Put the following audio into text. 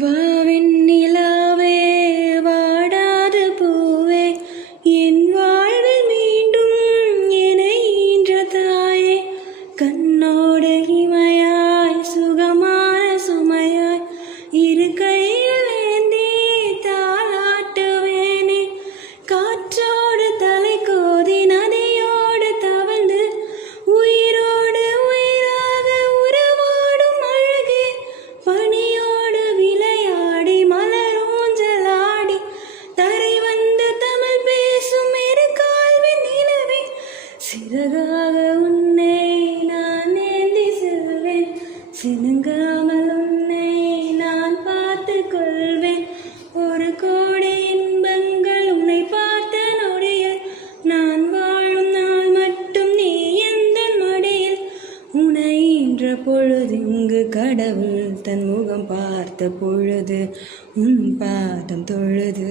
வாவெண்ணிலாவே வாடாத பூவே என் வாழ்வில் மீண்டும் என்னை ஈன்ற தாயே, கண்ணோடு இமையாய் சுகமான சுமையாய் இரு கையில் ஏந்தி தாலாட்டுவேனே. காற்றோடு தலை கோதி நதியோடு தவழ்ந்து உயிரோடு உயிராக உறவாடும் அழகே, பனியோடு விளையாடி மலர் ஊஞ்சலாடி தரை வந்து தமிழ் பேசும் இரு கால்வின் நிலவே, சிறகாக உன்னை நான் ஏந்தி செல்வேன், சினுங்காமல் உன்னை நான் பார்த்து கொள்வேன். ஒரு கோடி இன்பங்கள் உன்னை பார்த்த நொடியில், நான் வாழும் நாள் மட்டும் நீ எந்த மடியில். உன்னை ஈன்ற பொழுது இங்கு கடவுள் தன் முகம் பார்த்த பொழுது உன் பாதம் தொழுது